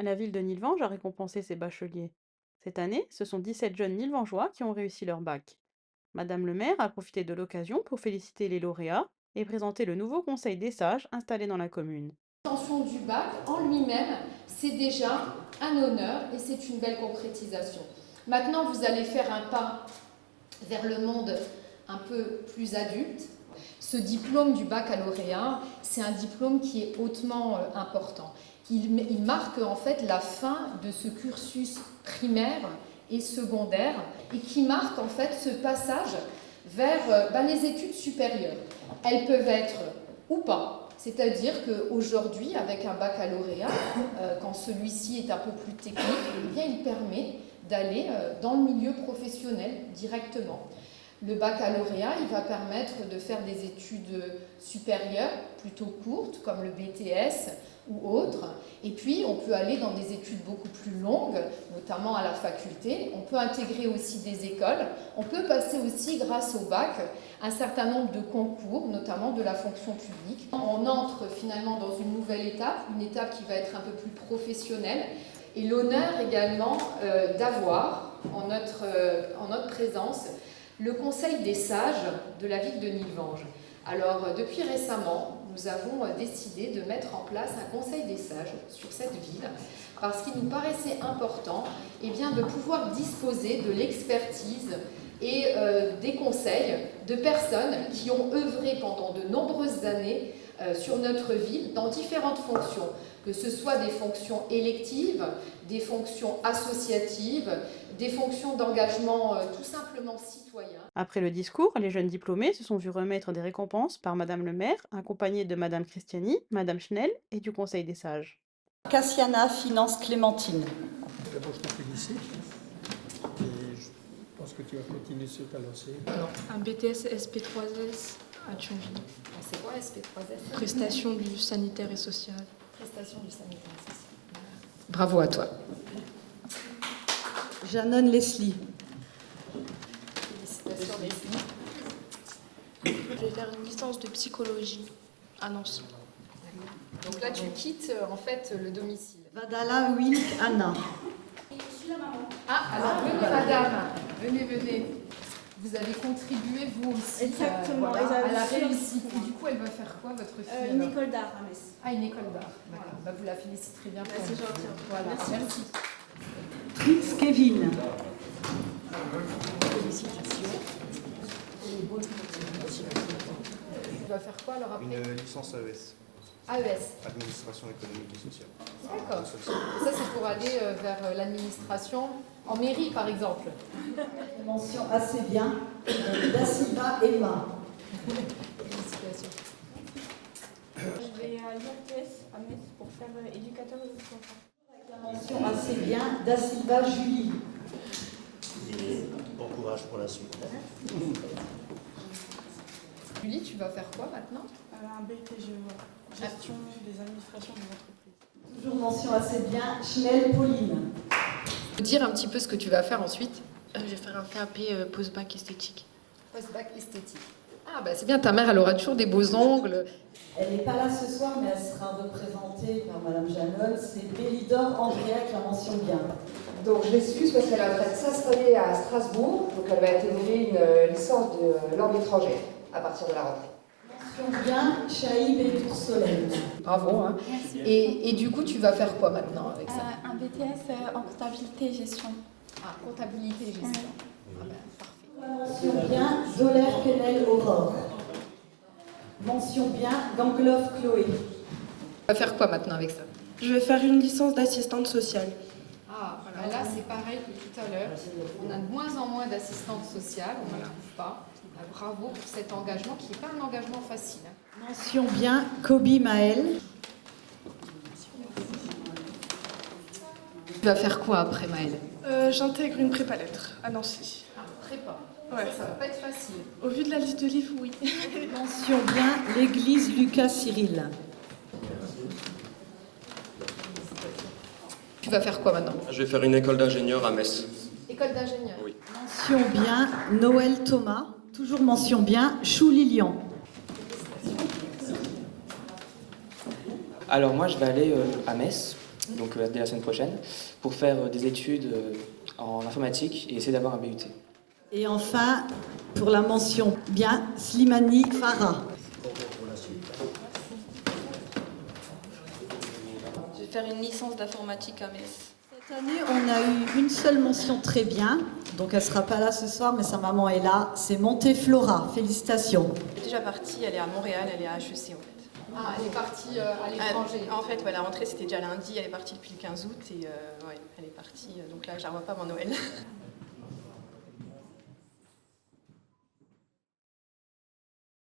La ville de Nilvange a récompensé ses bacheliers. Cette année, ce sont 17 jeunes Nilvangeois qui ont réussi leur bac. Madame le maire a profité de l'occasion pour féliciter les lauréats et présenter le nouveau conseil des sages installé dans la commune. L'obtention du bac en lui-même, c'est déjà un honneur et c'est une belle concrétisation. Maintenant, vous allez faire un pas vers le monde un peu plus adulte. Ce diplôme du baccalauréat, c'est un diplôme qui est hautement important. Il marque en fait la fin de ce cursus primaire et secondaire et qui marque en fait ce passage vers les études supérieures. Elles peuvent être ou pas. C'est-à-dire qu'aujourd'hui, avec un baccalauréat, quand celui-ci est un peu plus technique, eh bien, il permet d'aller dans le milieu professionnel directement. Le baccalauréat, il va permettre de faire des études supérieures, plutôt courtes, comme le BTS ou autres. Et puis, on peut aller dans des études beaucoup plus longues, notamment à la faculté. On peut intégrer aussi des écoles. On peut passer aussi, grâce au bac, un certain nombre de concours, notamment de la fonction publique. On entre finalement dans une nouvelle étape, une étape qui va être un peu plus professionnelle. Et l'honneur également d'avoir en notre présence le Conseil des sages de la ville de Nilvange. Alors, depuis récemment, nous avons décidé de mettre en place un Conseil des sages sur cette ville parce qu'il nous paraissait important de pouvoir disposer de l'expertise et des conseils de personnes qui ont œuvré pendant de nombreuses années sur notre ville dans différentes fonctions, que ce soit des fonctions électives, des fonctions associatives, des fonctions d'engagement tout simplement citoyen. Après le discours, les jeunes diplômés se sont vus remettre des récompenses par Madame le maire, accompagnée de Madame Christiani, Madame Schnell et du Conseil des sages. Cassiana, Finance Clémentine. D'abord, je te félicite. Et je pense que tu vas continuer sur ta lancée. Un BTS SP3S à Thionville. C'est quoi SP3S? Prestation du sanitaire et social. Prestation du sanitaire et social. Bravo à toi. Jeannone Leslie. Félicitations Leslie. Je vais faire une licence de psychologie à Nancy. Donc là, tu quittes en fait le domicile. Vadala Wilk Anna. Ah, alors venez madame, venez. Vous avez contribué vous aussi Exactement, à la réussite. Et du coup, elle va faire quoi votre fille Une alors école d'art à Metz. Ah, une école d'art. D'accord. Vous la féliciterez bien. C'est gentil. Voilà, merci. Trix Kevin. Félicitations. Tu vas faire quoi alors après? Une licence AES, AES. Administration économique et sociale. D'accord. Ça, c'est pour aller vers l'administration, en mairie par exemple. Mention assez bien. Da Silva Emma. Félicitations. Je vais à l'IRTS à Metz pour faire éducateur de enfants. Mention assez bien. Da Silva Julie. Et bon courage pour la suite. Julie, tu vas faire quoi maintenant? Un BTGE, gestion des administrations des entreprises. Toujours mention assez bien. Schnell Pauline. Dire un petit peu ce que tu vas faire ensuite. Je vais faire un CAP post-bac esthétique. Post-bac esthétique. Ah bah c'est bien, ta mère elle aura toujours des beaux ongles. Elle n'est pas là ce soir, mais elle sera représentée par Madame Jeannone. C'est Bélidor Andrea qui la mentionne bien. Donc je m'excuse parce qu'elle a fait ça cette année à Strasbourg, donc elle va intégrer une licence de langue étrangère à partir de la rentrée. Mention bien. Chaïb et Toursolène. Bravo. Hein. Merci. Et du coup, tu vas faire quoi maintenant avec ça? Un BTS en comptabilité et gestion. Ah, comptabilité et gestion. Ah ben, parfait. Mention bien. Zoller Kenel Aurore. Mention bien. Gangloff Chloé. Tu vas faire quoi maintenant avec ça? Je vais faire une licence d'assistante sociale. Ah, voilà. Là c'est pareil que tout à l'heure. On a de moins en moins d'assistantes sociales, on n'en trouve pas. Ah, bravo pour cet engagement qui n'est pas un engagement facile. Hein. Mention bien. Kobi Maël. Tu vas faire quoi après Maëlle? J'intègre une prépa lettres à Nancy. Ah, prépa. Ouais. Ça va pas être facile. Au vu de la liste de livres, oui. Mention bien. L'église Lucas Cyril. Tu vas faire quoi maintenant? Je vais faire une école d'ingénieur à Metz. École d'ingénieur. Oui. Mention bien. Noël Thomas. Toujours mention bien. Chou Lilian. Alors moi je vais aller à Metz donc dès la semaine prochaine, pour faire des études en informatique et essayer d'avoir un BUT. Et enfin, pour la mention bien, Slimani Farah. Je vais faire une licence d'informatique à Metz. Cette année, on a eu une seule mention très bien, donc elle ne sera pas là ce soir, mais sa maman est là. C'est Monteflora. Félicitations. Elle est déjà partie, elle est à Montréal, elle est à HEC en fait. Ah, elle est partie à l'étranger. En fait, la rentrée c'était déjà lundi, elle est partie depuis le 15 août et ouais, elle est partie, donc là je la revois pas avant Noël.